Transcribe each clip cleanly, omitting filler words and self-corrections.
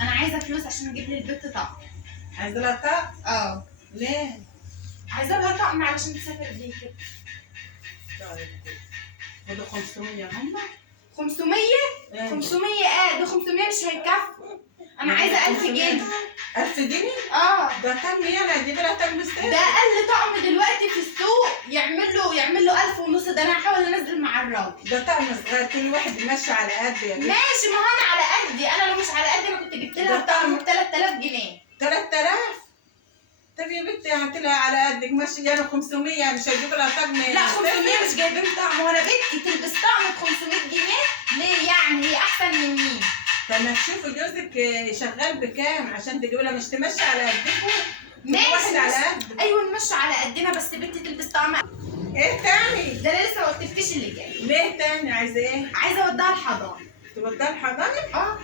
انا عايزه فلوس عشان اجيب لي البت طقم. عايزه لها طقم؟ اه. ليه؟ عايزه لها طقم علشان تسافر بيه كده. طيب خدوا 500 هم؟ 500؟ إيه؟ 500 ده 500 مش هيكفوا. انا عايزه 1000 جنيه. 1000 جنيه؟ ده طقم يعني هتجيب لها طقم استاذ؟ ده اقل طقم دلوقتي في السوق يعمل له 1000 ونص. ده انا هحاول انزل مع الراجل. ده طقم صغير، كل واحد يمشي على قد يا بنت. ماشي، ما هو انا على قدي. انا لو مش على قدي انا كنت جبت لها طقم ب 3000 جنيه. 3000؟ طب يا بنتي هات لها على قدك ماشي، يعني 500 مش هجيب لها طقم. لا 500 مش جايبين طقم، وانا بنتي تلبس طقم ب 500 جنيه ليه يعني؟ هي احسن من مين؟ طب ما تشوفي جوزك شغال بكام عشان تجيبي لها، مش تمشي على قدكم؟ ماشي واحد على قد. ايوه نمشي على قدنا، بس بنتي تلبس طقم. ايه تاني؟ ده انا لسه ما قلتلكيش اللي جاي. ليه تاني؟ عايزه ايه؟ عايزه اوديها الحضانه. توديها الحضانه؟ اه.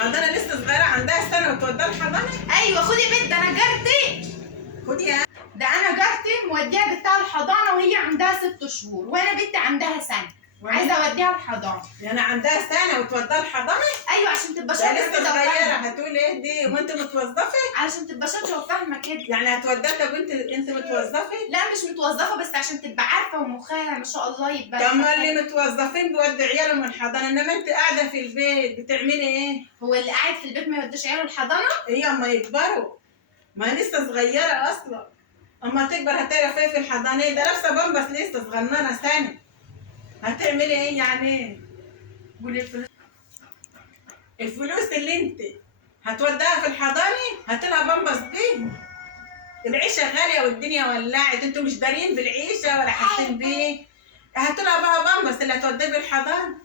حضانه لسه صغيره عندها سنه وتوديها الحضانه؟ ايوه خدي بنت، انا جارتي. خدي يا. ده انا جارتي موديها بنتها الحضانه وهي عندها 6 شهور، وانا بنتي عندها سنه. عايزه اوديها الحضانه. يعني عندها سنه وتوديها الحضانه؟ ايوه عشان تبقى ده شاطره لسه كده صغيره. وفاهمه. هتقول ايه دي وانت متوظفه؟ علشان تبقى شاطره وفاهمه كده. يعني هتوديها. طب انت متوظفه؟ لا مش متوظفه، بس عشان تبقى عارفه ومخها ما شاء الله يبقى. طب ما اللي متوظفين بيودوا عيالهم الحضانه، انما انت قاعده في البيت بتعملي ايه؟ هو اللي قاعد في البيت ما يوديش عياله الحضانه؟ هي اما يكبروا، ما هي لسه صغيره اصلا. اما تكبر هتعرف ايه في الحضانه؟ ده لابسه بامبس لسه صغننه سنه. هتعملي ايه يعني؟ قولي الفلوس اللي انت هتوديها في الحضانه هاتلها بامبس دي. العيشه غاليه والدنيا ولعت، انتوا مش دارين بالعيشه ولا حاسين بيه. هاتلها بقى بامبس اللي هتوديه بالحضانه.